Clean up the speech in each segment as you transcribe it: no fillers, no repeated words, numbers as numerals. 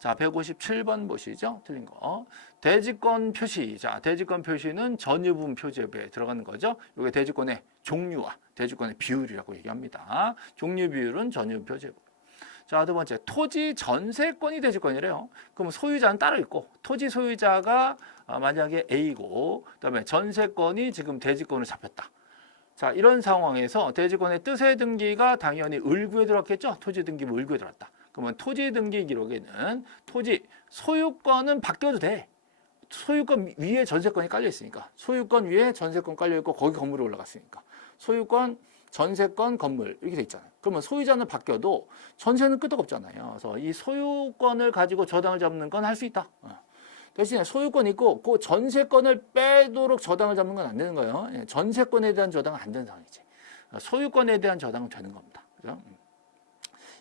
자, 157번 보시죠. 틀린 거. 대지권 표시. 자, 대지권 표시는 전유분 표지에 들어가는 거죠. 이게 대지권의 종류와 대지권의 비율이라고 얘기합니다. 종류 비율은 전유분 표지고. 자, 두 번째, 토지 전세권이 대지권이래요. 그럼 소유자는 따로 있고, 토지 소유자가 만약에 A고, 그다음에 전세권이 지금 대지권으로 잡혔다. 자, 이런 상황에서 대지권의 뜻의 등기가 당연히 을구에 들어갔겠죠. 토지 등기부 을구에 들어갔다. 그러면 토지 등기 기록에는 토지 소유권은 바뀌어도 돼. 소유권 위에 전세권이 깔려 있으니까. 소유권 위에 전세권 깔려 있고 거기 건물이 올라갔으니까. 소유권, 전세권, 건물 이렇게 돼 있잖아요. 그러면 소유자는 바뀌어도 전세는 끄떡없잖아요. 그래서 이 소유권을 가지고 저당을 잡는 건 할 수 있다. 대신에 소유권 있고 그 전세권을 빼도록 저당을 잡는 건 안 되는 거예요. 전세권에 대한 저당은 안 되는 상황이지. 소유권에 대한 저당은 되는 겁니다. 그죠?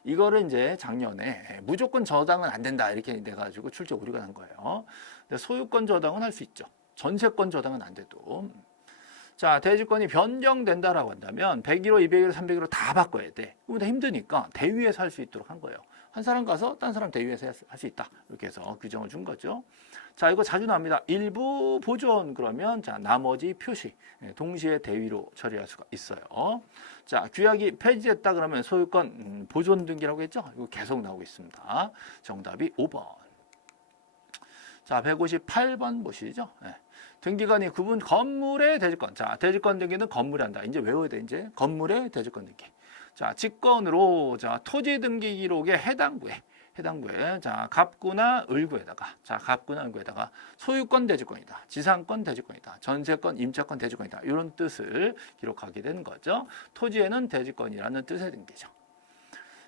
이거를 이제 작년에 무조건 저당은 안 된다 이렇게 돼가지고 출제 오류가 난 거예요. 근데 소유권 저당은 할 수 있죠. 전세권 저당은 안 돼도. 자, 대지권이 변경된다라고 한다면 101호, 201호, 301호 다 바꿔야 돼. 그보다 힘드니까 대위에서 할 수 있도록 한 거예요. 한 사람 가서 딴 사람 대위에서 할 수 있다. 이렇게 해서 규정을 준 거죠. 자, 이거 자주 나옵니다. 일부 보존 그러면 자, 나머지 표시 동시에 대위로 처리할 수가 있어요. 자, 규약이 폐지됐다 그러면 소유권 보존 등기라고 했죠. 이거 계속 나오고 있습니다. 정답이 5번. 자, 158번 보시죠. 등기관이 구분 건물의 대지권. 자, 대지권 등기는 건물에 한다. 이제 외워야 돼. 이제 건물의 대지권 등기. 자, 직권으로 자, 토지 등기 기록의 해당부에 자, 갑구나 을구에다가 자, 갑구나 을구에다가 소유권 대지권이다. 지상권 대지권이다. 전세권, 임차권 대지권이다. 이런 뜻을 기록하게 되는 거죠. 토지에는 대지권이라는 뜻의 등기죠.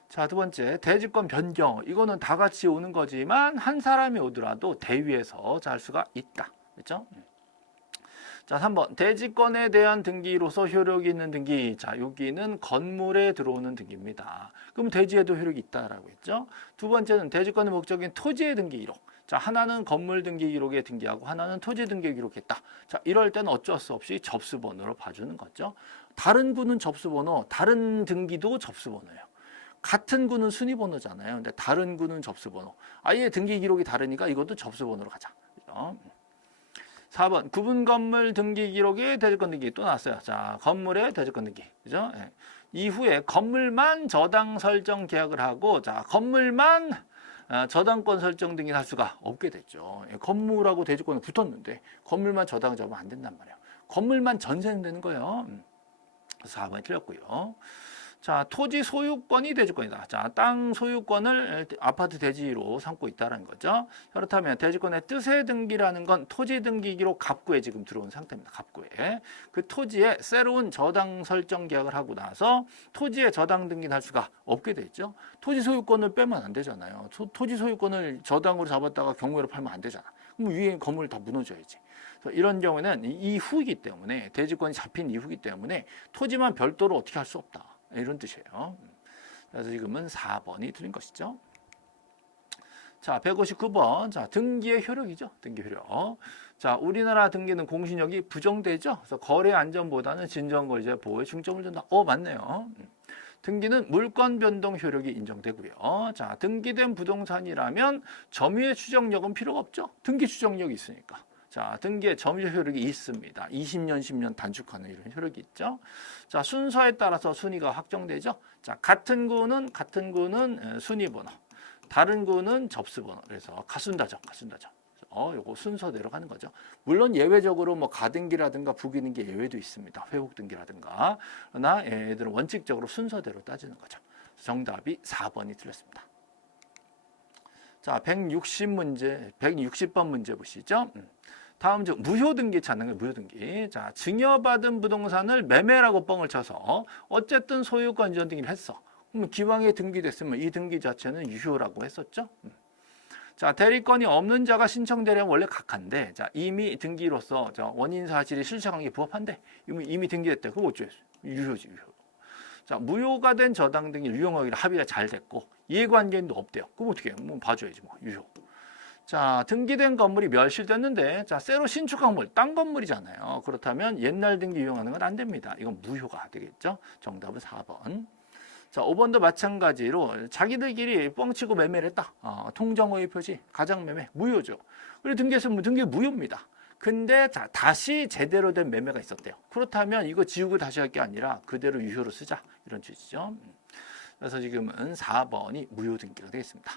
자, 두 번째, 대지권 변경. 이거는 다 같이 오는 거지만 한 사람이 오더라도 대위에서 잘 수가 있다. 그렇죠? 자, 3번. 대지권에 대한 등기로서 효력이 있는 등기. 자, 여기는 건물에 들어오는 등기입니다. 그럼 대지에도 효력이 있다라고 했죠. 두 번째는 대지권의 목적인 토지의 등기 기록. 자, 하나는 건물 등기 기록에 등기하고 하나는 토지 등기 기록했다. 자, 이럴 때는 어쩔 수 없이 접수번호로 봐주는 거죠. 다른 구는 접수번호, 다른 등기도 접수번호예요. 같은 구는 순위번호잖아요. 근데 다른 구는 접수번호. 아예 등기 기록이 다르니까 이것도 접수번호로 가자. 그죠? 4번 구분 건물 등기 기록에 대지권 등기 또 나왔어요. 자, 건물의 대지권 등기. 그죠? 예. 이후에 건물만 저당 설정 계약을 하고 자, 건물만 저당권 설정 등기를 할 수가 없게 됐죠. 예, 건물하고 대지권이 붙었는데 건물만 저당 잡으면 안 된단 말이에요. 건물만 전세는 되는 거예요. 4번이 틀렸고요. 자, 토지 소유권이 대지권이다. 자, 땅 소유권을 아파트 대지로 삼고 있다는 거죠. 그렇다면 대지권의 뜻의 등기라는 건 토지 등기기로 갑구에 지금 들어온 상태입니다. 갑구에. 그 토지에 새로운 저당 설정 계약을 하고 나서 토지에 저당 등기를 할 수가 없게 되죠. 토지 소유권을 빼면 안 되잖아요. 토지 소유권을 저당으로 잡았다가 경매로 팔면 안 되잖아. 그럼 위에 건물 다 무너져야지. 이런 경우는 이후이기 때문에 대지권이 잡힌 이후이기 때문에 토지만 별도로 어떻게 할 수 없다. 이런 뜻이에요. 그래서 지금은 4번이 틀린 것이죠. 자, 159번. 자, 등기의 효력이죠. 등기 효력. 자, 우리나라 등기는 공신력이 부정되죠. 그래서 거래 안전보다는 진정거래자 보호에 중점을 둔다. 맞네요. 등기는 물권 변동 효력이 인정되고요. 자, 등기된 부동산이라면 점유의 추정력은 필요가 없죠. 등기 추정력이 있으니까. 자, 등기에 점유 효력이 있습니다. 20년, 10년 단축하는 이런 효력이 있죠. 자, 순서에 따라서 순위가 확정되죠. 자, 같은 구는 순위 번호, 다른 구는 접수 번호. 그래서 가순다죠. 요거 순서대로 가는 거죠. 물론 예외적으로 뭐 가등기라든가 부기등기 예외도 있습니다. 회복등기라든가. 그러나 얘들은 원칙적으로 순서대로 따지는 거죠. 정답이 4번이 틀렸습니다. 자, 160번 문제 보시죠. 다음 중 무효등기 찾는 거예요. 무효등기. 자, 증여받은 부동산을 매매라고 뻥을 쳐서 어쨌든 소유권 이전 등기를 했어. 그럼 기왕에 등기됐으면 이 등기 자체는 유효라고 했었죠. 자, 대리권이 없는 자가 신청되려면 원래 각하인데 자, 이미 등기로서 원인 사실이 실체관계에 부합한데 이미 등기됐대. 그거 어쩌겠어. 유효지, 유효. 자, 무효가 된 저당 등기 유용하기로 합의가 잘 됐고 이해관계인도 없대요. 그럼 어떻게 해요? 뭐 봐줘야지 뭐 유효. 자, 등기된 건물이 멸실됐는데 자, 새로 신축한 건물, 딴 건물이잖아요. 그렇다면 옛날 등기 이용하는 건 안 됩니다. 이건 무효가 되겠죠. 정답은 4번. 자, 5번도 마찬가지로 자기들끼리 뻥치고 매매를 했다. 통정허위 표시, 가장매매, 무효죠. 그리고 등기했으면 등기 무효입니다. 근데 자, 다시 제대로 된 매매가 있었대요. 그렇다면 이거 지우고 다시 할 게 아니라 그대로 유효로 쓰자. 이런 취지죠. 그래서 지금은 4번이 무효 등기가 되겠습니다.